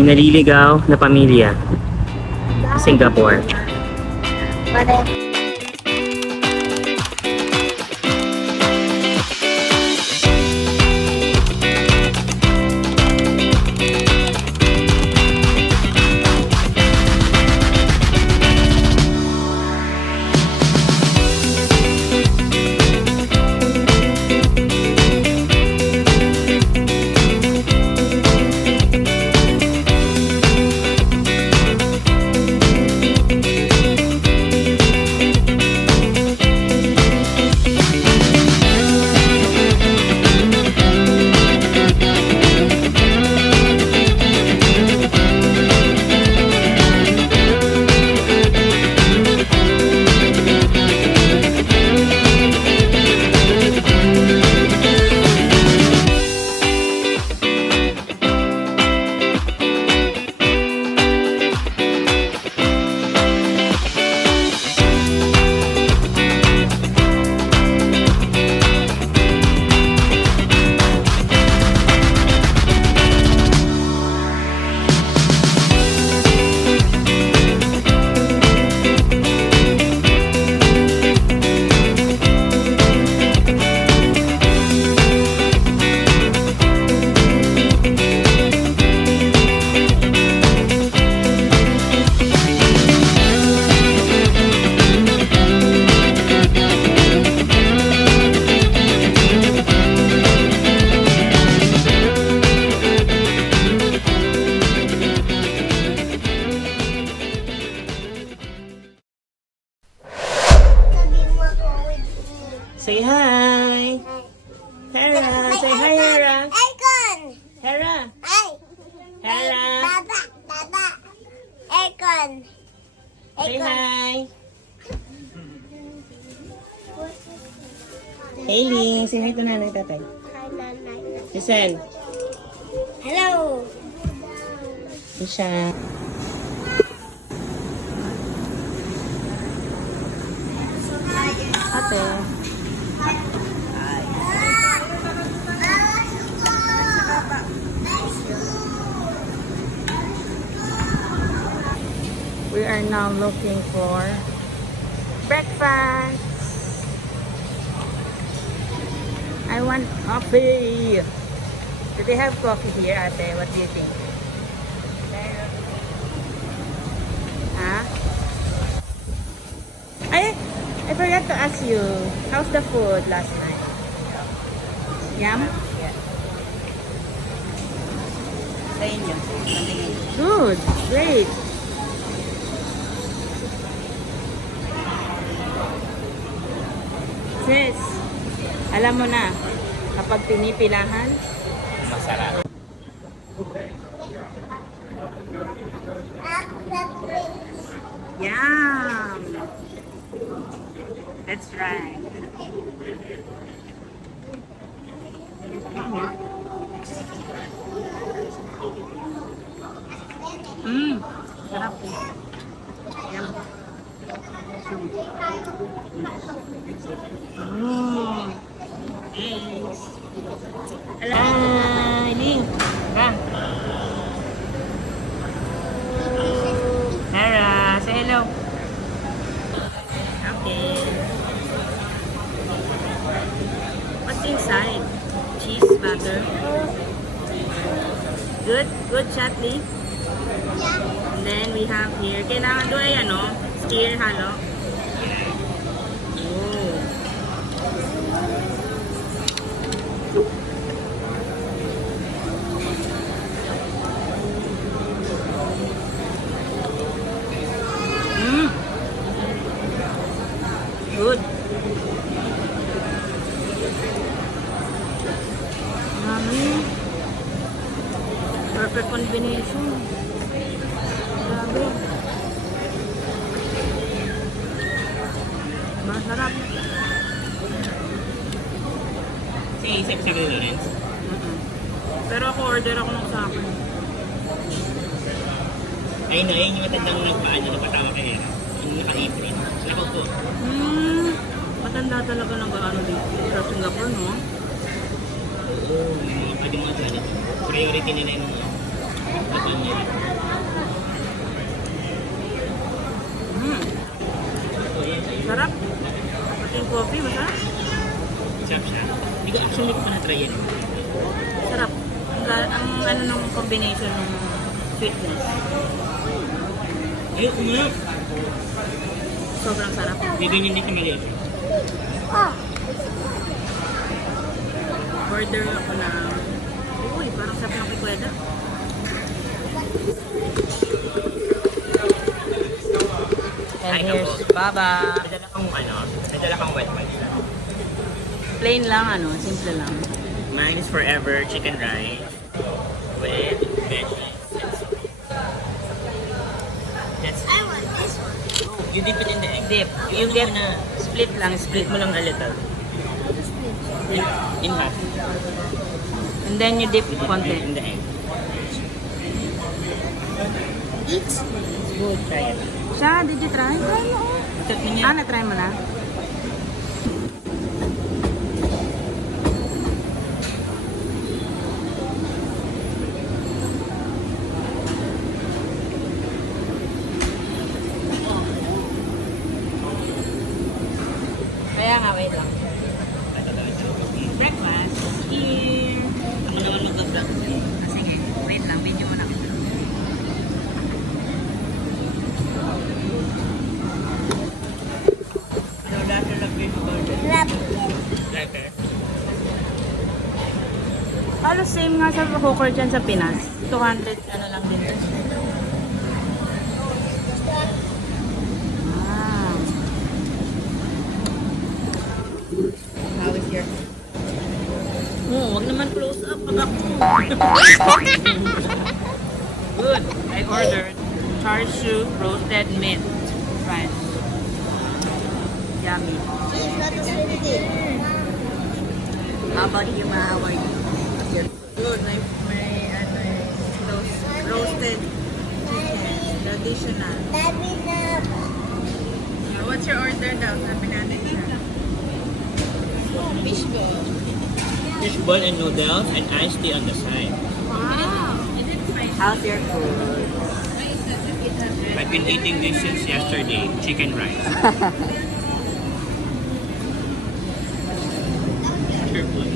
May naliligaw na pamilya sa Singapore. Say hi! Hera! Say hi, Hera! Aircon! Hera! Ay! Hera! Baba! Baba! Aircon! Say hi! Hailey! Say hi to nanay tatay. Listen! Hello! Isha! Ate! We are now looking for breakfast. I want coffee. Do they have coffee here, Ate? What do you think? Huh? I forgot to ask you. How's the food last night? Yum? Sa inyo, patingin. Good. Great. Sis, alam mo na, kapag pinipilahan, Masarap. yum! That's right. Sarap. Yum. Thanks. Hello, Ling. Come. Hera, say hello. Okay. What's inside? Cheese, butter. Good? Good, Chatli? And then we have here, kailangan doon ay ano, stir halo. Oh. Good. Mami. Perfect combination. Grabe. Masarap. Si Isip si Lawrence. Pero ako order ako ng sa akin. Ayun na, ayun yung matandang nagpatawa kay Hera. Yung naka-apron. Nakaupo. Matanda talaga ng gaano dito sa Singapore, no? Oo, pwede mga dyan. Priority nila yung kapal niya. Actually, ko pa na-try yan. Sarap. Ang ano ng combination ng sweetness. Ayoko nga. Sobrang sarap. Hindi ganyan din siya maliit. Oh, Order ako na... Uy, parang sarap ng kikweda. And Ay, here's ako. baba. Nadala kang wet rice. Plain lang ano, simple lang. Mine is forever chicken rice with veggies. That's I want this one. oh, you dip it in the egg. Dip. You Ano get mo na, split lang, split mo lang a little. In half. And then you dip You dip it konti. in the egg. Eat. Good, try it. Siya, did you try? Try mo. Check mo niya. Ah, na-try mo na? Kaya nga, wait lang. Ito daw ito. Breakfast here. Ako naman mag-vlog. Ah, sige, wait lang. Video mo na kita. Ano, lahat na lang beef burger. Love. Letter. Halos same nga sa hawker dyan sa Pinas. 200 ano lang din. Ah. How is your... Oh, wag naman close up. Pag ako. Good. I ordered char siu roasted mint rice. Yummy. She's not a sweet thing. How about you, Ma? How are you? Good. May those roasted chicken. Traditional. Daddy, love. What's your order daw? Sabi natin siya. Fish bowl. Fish ball and noodles and iced tea on the side. Wow. How's your food? I've been eating this since yesterday. Chicken rice. Sure food.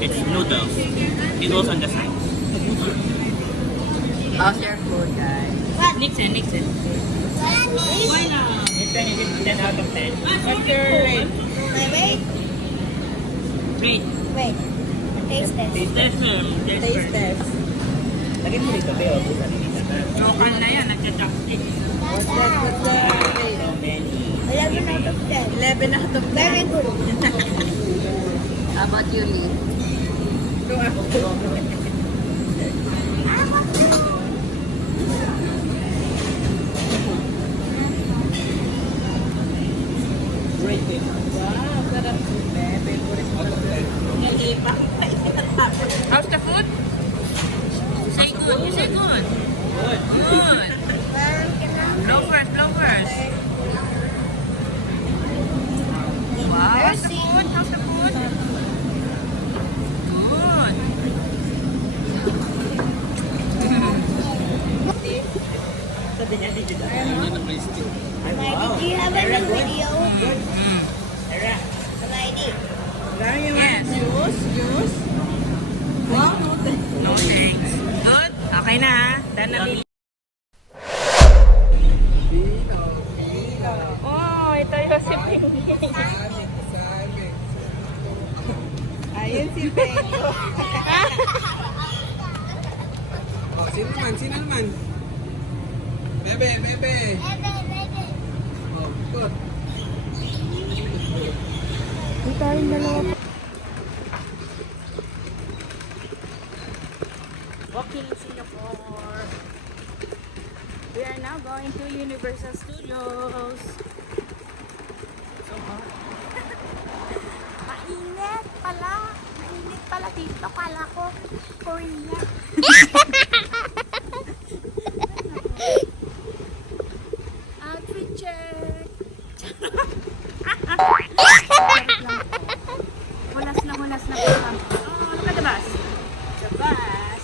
It's noodles. Noodles on the side. How's your food, guys? Nixon. Why not? It's 10 out of 10. What's your rate? My weight? Great. Wait. Taste test. Taste test. Lagyan mo dito, Beo. Local na yan. Nagja-chopstick. What's that? So many. 11 out of 10. 11 out of 10. Very good. How about you, Lee? Great. Wow, sarap. How's the food? Say good. You say good. Good. Blow first. Wow. How's the food? Good. Sabi niya, did you Mike, do you have any video? Era. Alrighty. Yes. Juice? Wow, no thanks. Good? Okay na ha? Done na Lily. Oh, ito yung si Pinky. Ayun si Pinky. Oh, sino naman? Bebe. Oh, good. Walking in Singapore. We are now going to Universal Studios. So hot. Mainit pala dito. Kala ko Korea. Outfit check. Hulas na po. Oh, look at the bus. The bus.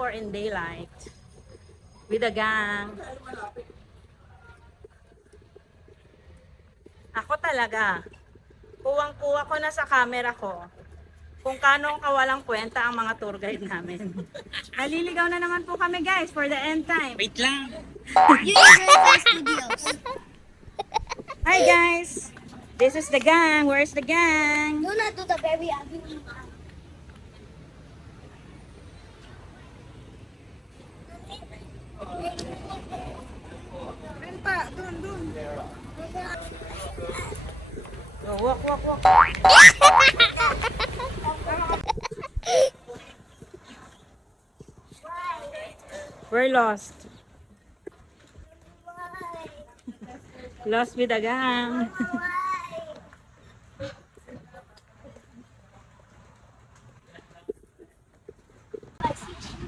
Singapore in daylight with a gang. Ako talaga, kuwang-kuwa ko na sa camera ko kung kano kawalang kwenta ang mga tour guide namin. Naliligaw na naman po kami guys for the end time. Wait lang. Universal Studios. Hi guys! This is the gang. Where's the gang? Do not do the very ugly one. Oh, walk, walk, walk. We're lost. Lost with the gang.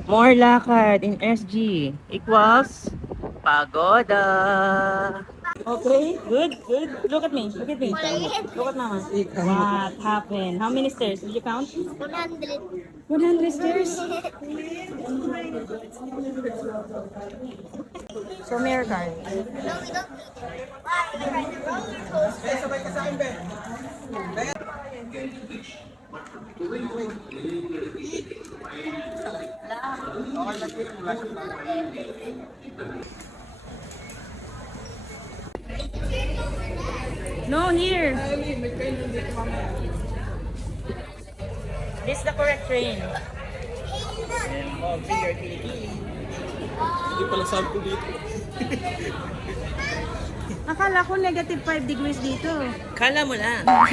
More lakad in SG equals pagoda. Okay, good, good. Look at me, look at me. Look at mama. What happened? How many stairs? Did you count? 100. 100 stairs. So, mirror card. No, we don't need it. Why? We ride the roller coaster. Sabay ka sa akin, Ben. Ben. No, here. This is the correct train. Hindi pala sample dito. Akala ko negative 5 degrees dito. Kala mo lang. Ano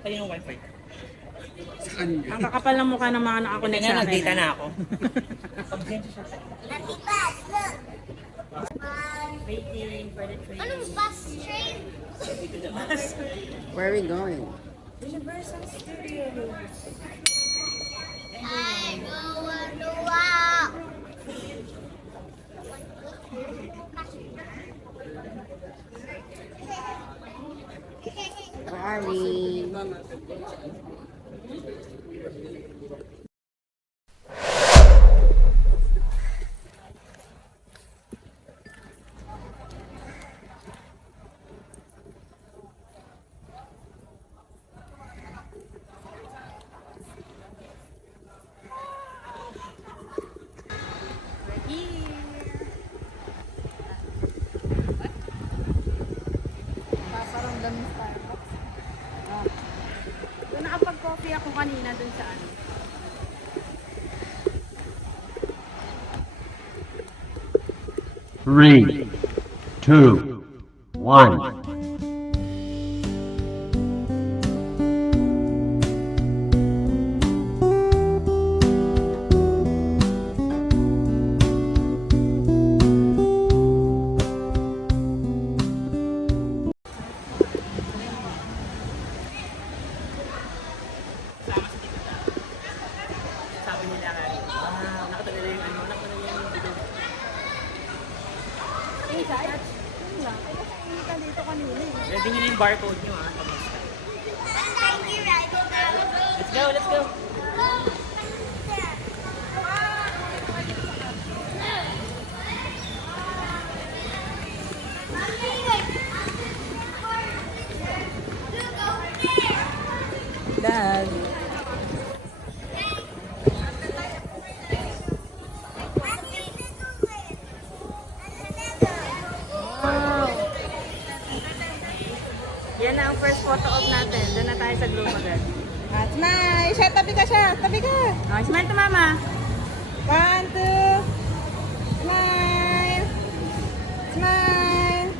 pa yung wifi? Ang kakapal ng mukha ng mga nakakonect Kaya sa nag-data akin. na ako. Happy bus, look. Waiting for the train. Anong bus train? Where are we going? Universal Studios. I go on the walk. Where are we? Doon nakapag-coffee ako kanina doon sa ano. Three, two, one. Sabi nila nga, wow, nakatala yung ano, nakatala yung video. Ready nyo na yung barcode nyo ah. Let's go, let's go. Dad. Wow. Yan na ang first photo op natin. Doon na tayo sa globe agad. Smile! Siya, tabi ka siya! Tabi ka! Okay, smile to mama. 1, 2, smile! Smile!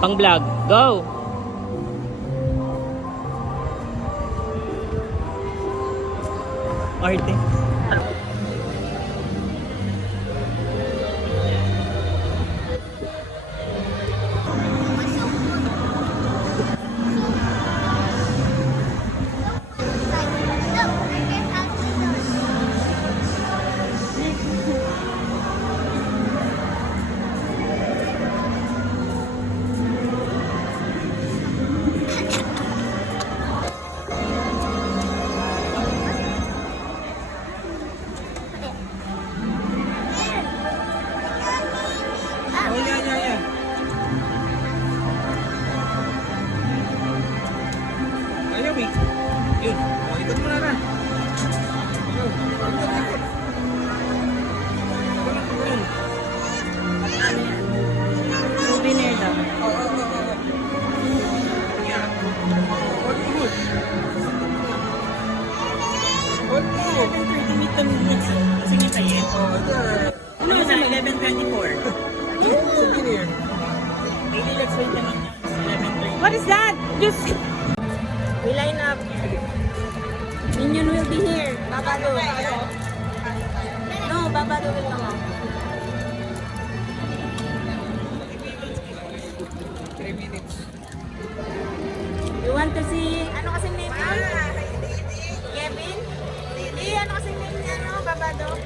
Pang vlog. Go! Arte. Oh, yeah. Ayaw, eh. Yun. Oh, ikot mo na rin. Yun. Ikot. Yun. Souvenir daw. Oh. Yeah. Hold mo. Hold mo. 11:30 minutes. Kasi nga tayo. Oh, ito. Ano na? 11:24. Souvenir. Daily let's wait naman yan. 11:30. What is that? Just... We line up. Minion will be here. Babado. No, Babado will come up. 3 minutes. You want to see... Ano kasing name mo? Kevin? Hindi, ano kasing name niya, no? Babado?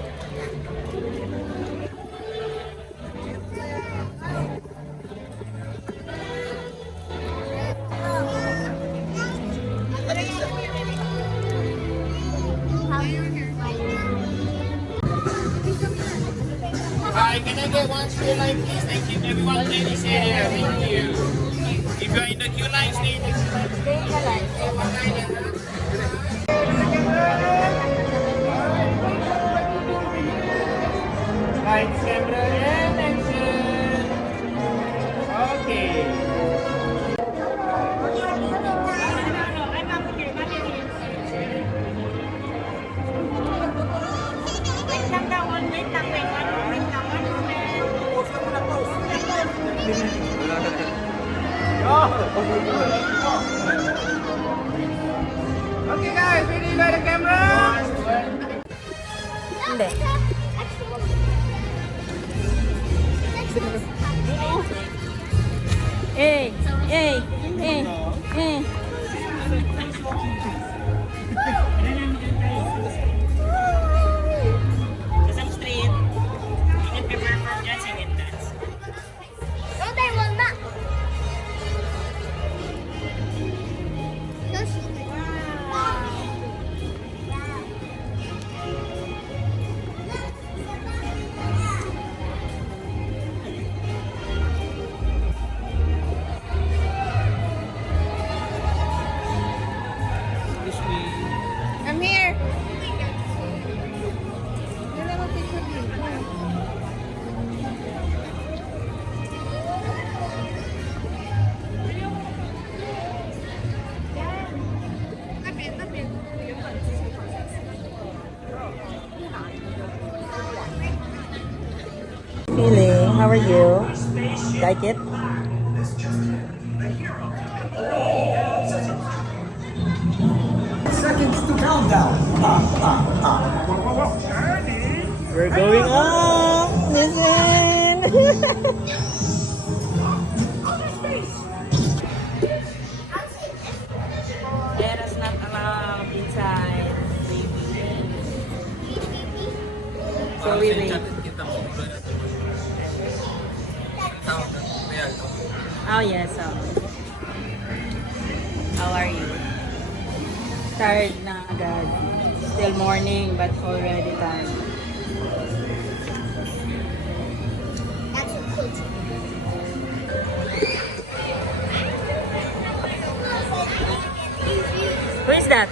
Hi, can I get one straight line, please? Thank you. Everyone, please stay there. Thank you. If you're in the queue line, stay next to the Lights, camera, and action. Okay. Wait lang daw, wait lang. Okay, guys. Ready by the camera? Hindi. Eh. Kasang street. You can prepare for dancing and dance. No, they will not. I'm here. Yun lang ang picture dito. Feeling, how are you? Like it? We're going up! Listen! Let us not allowed inside. So we wait. Oh yes, how are you? Tired na agad. Still morning but already time. That's a good. Who is that?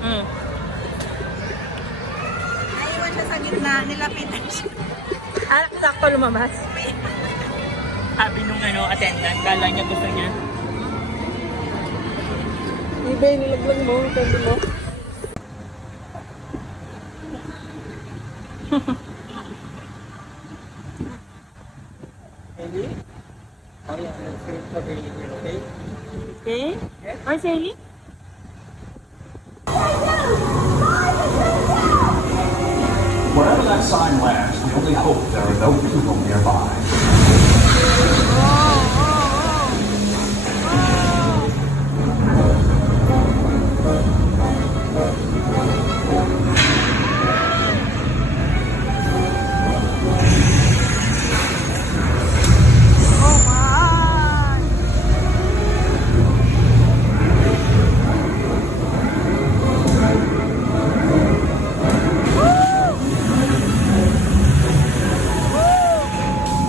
Mm. Naiwan siya sa gitna, nilapitan siya. Ah, sakto lumabas. Sabi nung attendant, kala niya gusto niya. Ibay, nilaglag mo. Sabi mo. Ellie? Oh, yeah. Let's wait for the video, okay? Okay? Where's Hailey? Wherever that sign lands, we only hope there are no people nearby. Oh my!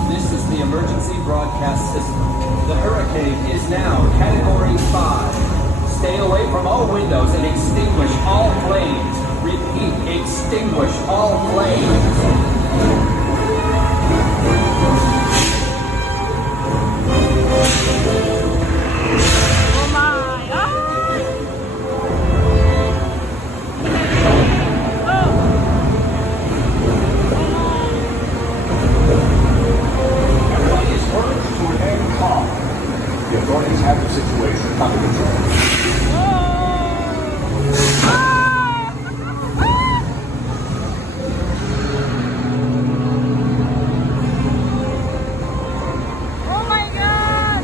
This is the emergency broadcast system. The hurricane is now Category 5. Stay away from all windows and extinguish all flames. Repeat, extinguish all flames. Oh my! Everybody is urged to remain calm. The authorities have the situation under control. Oh my God!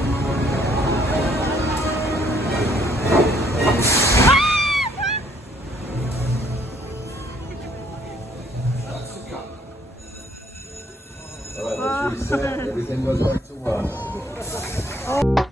All right, let's reset. Everything goes back to one.